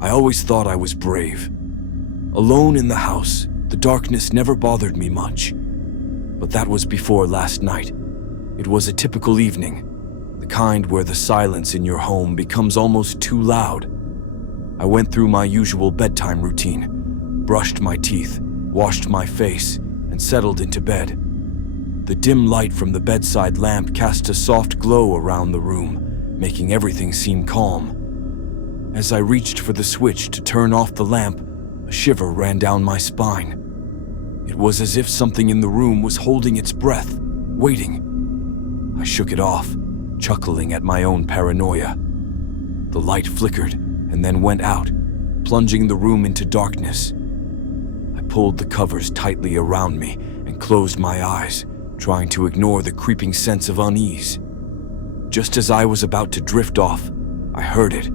I always thought I was brave. Alone in the house, the darkness never bothered me much. But that was before last night. It was a typical evening, the kind where the silence in your home becomes almost too loud. I went through my usual bedtime routine, brushed my teeth, washed my face, and settled into bed. The dim light from the bedside lamp cast a soft glow around the room, making everything seem calm. As I reached for the switch to turn off the lamp, a shiver ran down my spine. It was as if something in the room was holding its breath, waiting. I shook it off, chuckling at my own paranoia. The light flickered and then went out, plunging the room into darkness. I pulled the covers tightly around me and closed my eyes, trying to ignore the creeping sense of unease. Just as I was about to drift off, I heard it.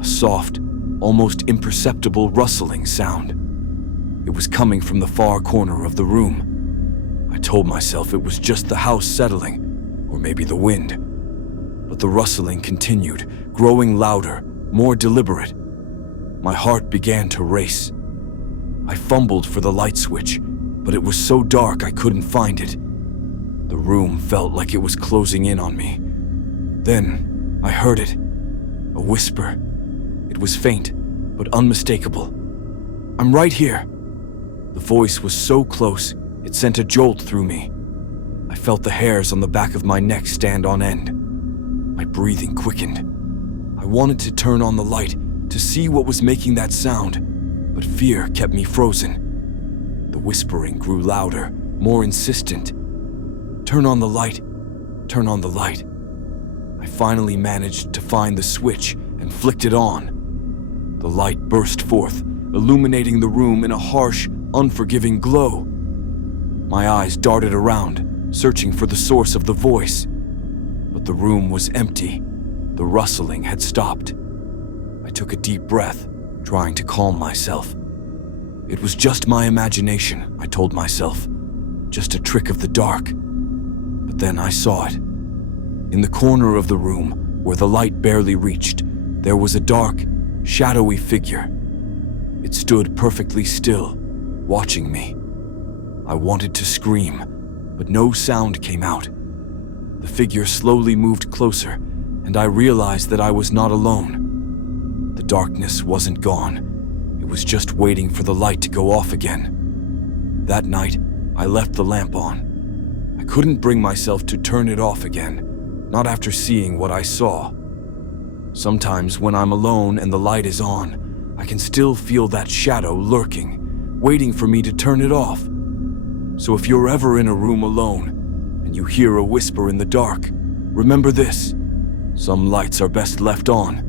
A soft, almost imperceptible rustling sound. It was coming from the far corner of the room. I told myself it was just the house settling, or maybe the wind. But the rustling continued, growing louder, more deliberate. My heart began to race. I fumbled for the light switch, but it was so dark I couldn't find it. The room felt like it was closing in on me. Then I heard it, a whisper. It was faint, but unmistakable. "I'm right here." The voice was so close, it sent a jolt through me. I felt the hairs on the back of my neck stand on end. My breathing quickened. I wanted to turn on the light to see what was making that sound, but fear kept me frozen. The whispering grew louder, more insistent. "Turn on the light. Turn on the light." I finally managed to find the switch and flicked it on. The light burst forth, illuminating the room in a harsh, unforgiving glow. My eyes darted around, searching for the source of the voice. But the room was empty. The rustling had stopped. I took a deep breath, trying to calm myself. It was just my imagination, I told myself. Just a trick of the dark. But then I saw it. In the corner of the room, where the light barely reached, there was a dark, shadowy figure. It stood perfectly still, watching me. I wanted to scream, but no sound came out. The figure slowly moved closer, and I realized that I was not alone. The darkness wasn't gone. It was just waiting for the light to go off again. That night, I left the lamp on. I couldn't bring myself to turn it off again, not after seeing what I saw. Sometimes when I'm alone and the light is on, I can still feel that shadow lurking, waiting for me to turn it off. So if you're ever in a room alone and you hear a whisper in the dark, remember this: some lights are best left on.